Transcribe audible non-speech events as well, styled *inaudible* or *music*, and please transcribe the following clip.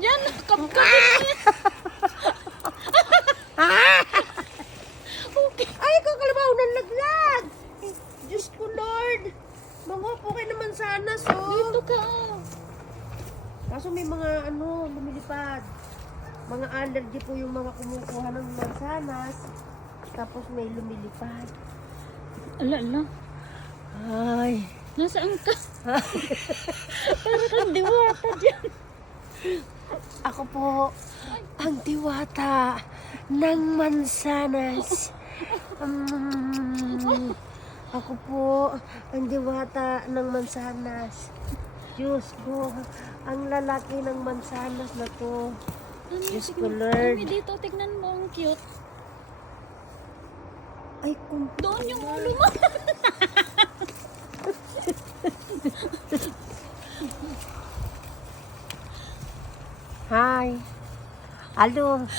Yan, kapkapin niya. Ay, kakalabaw ng laglag! Diyos ko, Lord! Mga po kayo naman sana, so. Dito ka. Kaso may mga ano, lumilipad. Mga allergy po yung mga kumukuha ng mansanas. Tapos may lumilipad. Ala, ala. Ay. Nasaan ka? *laughs* Para kang diwata dyan. Ako po ang diwata ng mansanas. Mm, ako po ang diwata ng mansanas. Diyos ko, ang lalaki ng mansanas na to. Ano, Diyos ko, Lord. Kami dito, tignan mo, ang cute. Ay, kung Doon yung ulo mo. Hi. Alo. *laughs*